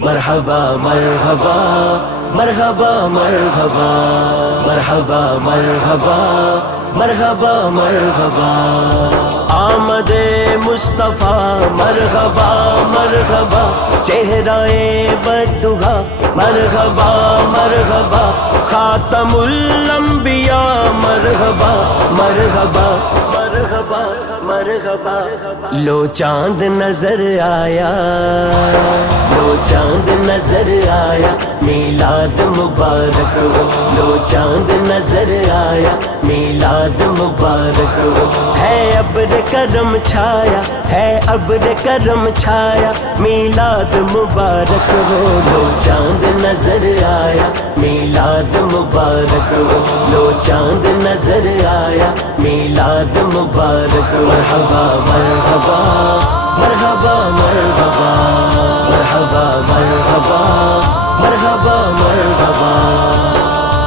مرحبا مرحبا مرحبا مرحبا مرحبا مرحبا مرحبا مرحبا آمد مصطفیٰ مرحبا مرحبا چہرۂ بدھا مرحبا مرحبا خاتم الانبیاء مرحبا مرحبا مرحبا مرحبا لو چاند نظر آیا لو چاند نظر آیا میلاد مبارک ہو لو چاند نظر آیا میلاد مبارک ہو ہے ابر کرم چھایا ہے ابر کرم چھایا میلاد مبارک ہو لو چاند نظر آیا میلاد مبارک ہو لو چاند نظر آیا میلاد مبارک مرحبا مرحبا مرحبا مرحبا مرحبا مرحبا مرحبا مرحبا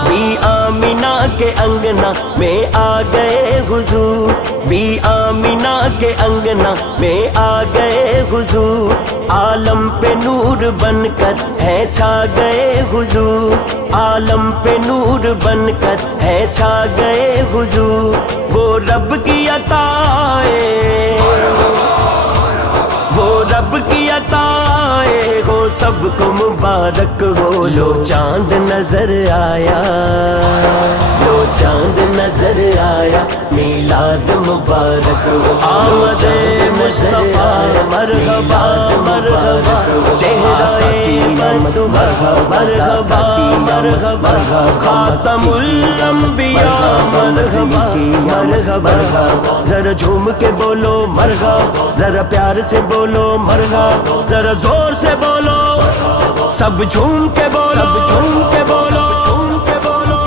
بی آمینہ کے انگنا میں آ گئے حضور بی آمینہ کے انگنا میں آ گئے حضور عالم پہ نور بن کر ہے چھا گئے حضور عالم پہ نور بن کر ہے چھا گئے حضور وہ رب کی عطائیں وہ رب کی عطائیں ہو سب کو مبارک ہو لو چاند نظر آیا لو چاند نظر آیا میلاد مبارک ہو آمد مصطفیٰ مرحبا مرحبا چہرۂ بدھا مرحبا مرحبا خاتم الانبیاء مرحبا مرحبا ذرا جھوم کے بولو مرحبا ذرا پیار سے بولو مرحبا ذرا زور سے بولو سب جھوم کے بولو سب جھوم کے بولو جھوم کے بولو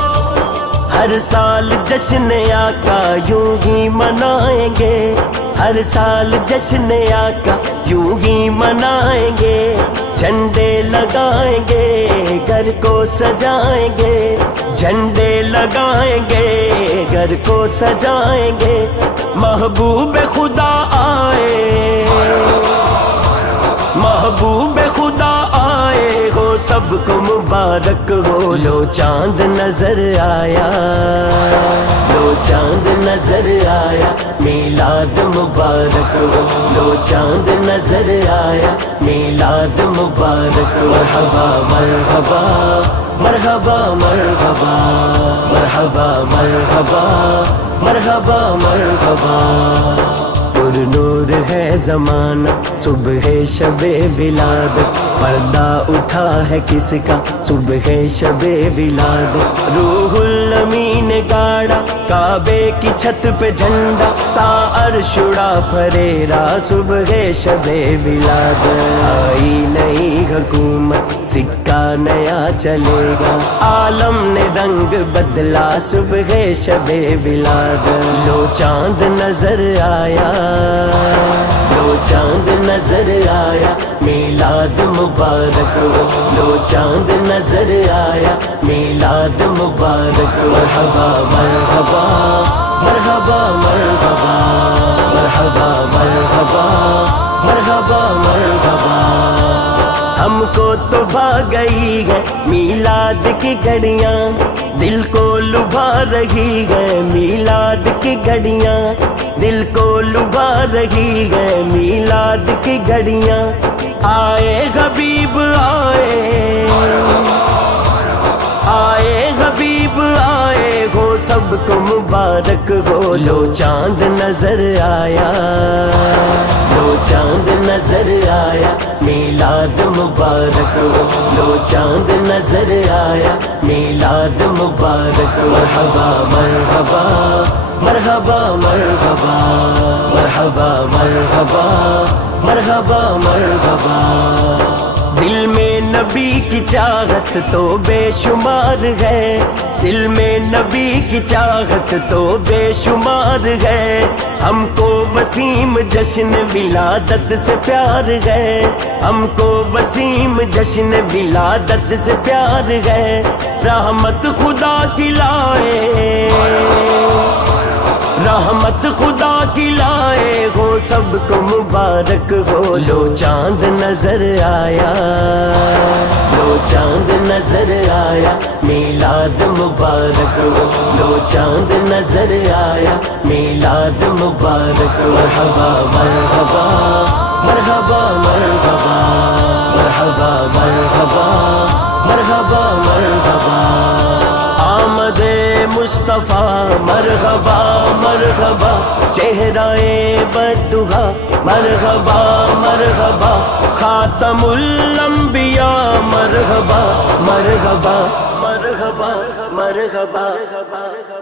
ہر سال جشن آقا یوں ہی منائیں گے ہر سال جشن آقا یوں ہی منائیں گے جھنڈے لگائیں گے گھر کو سجائیں گے جھنڈے لگائیں گے گھر کو سجائیں گے محبوب خدا آئے محبوب خدا آئے ہو سب کو مبارک ہو لو چاند نظر آیا لو چاند نظر آیا میلاد مبارک ہو لو چاند نظر آیا میلاد مبارک مرحبا مرحبا مرحبا مرحبا مرحبا مرحبا مرحبا مرحبا پر نور ہے زمانہ صبح شب ولادت پردہ اٹھا ہے کس کا صبح شب ولادت روح الامین گاڑا کعبے کی چھت پہ جھنڈا تا عرش اڑا پھریرا صبح شب ولادت آئی نئی حکومت سکہ نیا چلے گا عالم نے رنگ بدلا صبح شب ولادت لو چاند نظر آیا لو چاند نظر آیا میلاد مبارک ہو لو چاند نظر آیا میلاد مبارک مرحبا مرحبا مرحبا مرحبا مرحبا مرحبا مرحبا مرحبا ہم کو تو بھا گئی ہے میلاد کی گھڑیاں دل کو لبھا رہی ہے میلاد کی گھڑیاں دل کو لبھا رہی ہے میلاد کی گھڑیاں آئے حبیب آئے آئے حبیب آئے ہو سب کو مبارک ہو لو چاند نظر آیا لو چاند نظر آیا میلاد مبارک ہو لو چاند نظر آیا میلاد مبارک مرحبا مرحبا مرحبا مرحبا مرحبا مرحبا مرحبا مرحبا دل میں نبی کی چاہت تو بے شمار ہے دل میں نبی کی چاہت تو بے شمار ہے ہم کو وسیم جشن ولادت سے پیار ہے ہم کو وسیم جشن ولادت سے پیار ہے رحمت خدا کی لائے رحمت خدا کی لائے ہو سب کو مبارک ہو لو چاند نظر آیا چاند نظر آیا میلاد مبارک ہو، لو چاند نظر آیا میلاد مبارک ہو۔ مرحبا مرحبا مرحبا مرحبا مرحبا مرحبا مرحبا مرحبا آمد مصطفیٰ مرحبا مرحبا، چہرہ بدوحا مرحبا مرحبا، خاتم الانبیاء مرحبا مرحبا مرحبا مرحبا مرحبا۔